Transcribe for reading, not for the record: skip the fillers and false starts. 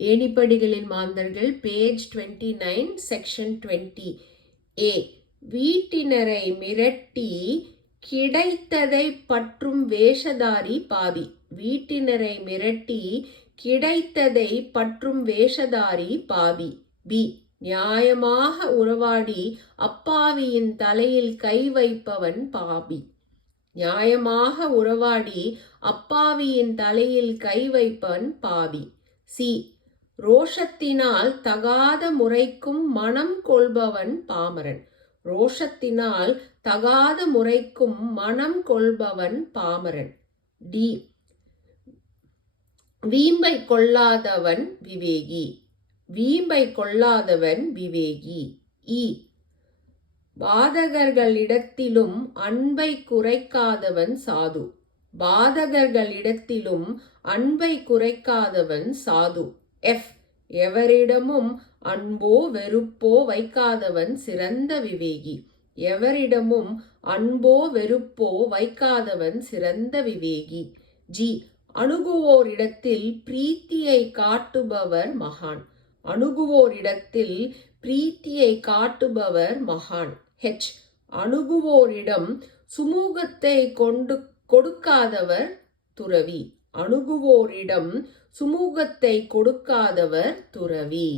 ஏணிப்படிகளின் மாந்தர்கள் page 29 section 20 ஏ. வீட்டினரை மிரட்டி கிடைத்ததை பற்றும் வேஷதாரி பாவி. வீட்டினரை மிரட்டி கிடைத்ததை பற்றும் வேஷதாரி பாவி. பி. நியாயமாக உறவாடி அப்பாவியின் தலையில் கை வைப்பவன் பாவி. நியாயமாக உறவாடி அப்பாவியின் தலையில் கை வைப்பவன் பாவி. சி. ரோஷத்தினால் தகாத முறைக்கும் மனம் கொள்பவன் பாமரன். ரோஷத்தினால் தகாத முறைக்கும் மனம் கொள்பவன் பாமரன். டி. வீம்பை கொள்ளாதவன் விவேகி. வீம்பை கொள்ளாதவன் விவேகி. இ. பாதகர்களிடத்திலும் அன்பை குறைக்காதவன் சாது. பாதகர்களிடத்திலும் அன்பை குறைக்காதவன் சாது. எஃப். எவரிடமும் அன்போ வெறுப்போ வைக்காதவன் சிறந்த விவேகி. எவரிடமும் அன்போ வெறுப்போ வைக்காதவன் சிறந்த விவேகி. ஜி. அணுகுவோரிடத்தில் பிரீத்தியை காட்டுபவர் மகான். அணுகுவோரிடத்தில் பிரீத்தியை காட்டுபவர் மகான். ஹெச். அணுகுவோரிடம் சுமூகத்தை கொடுக்காதவர் துறவி. அணுகுவோரிடம் சுமூகத்தை கொடுக்காதவர் துறவி.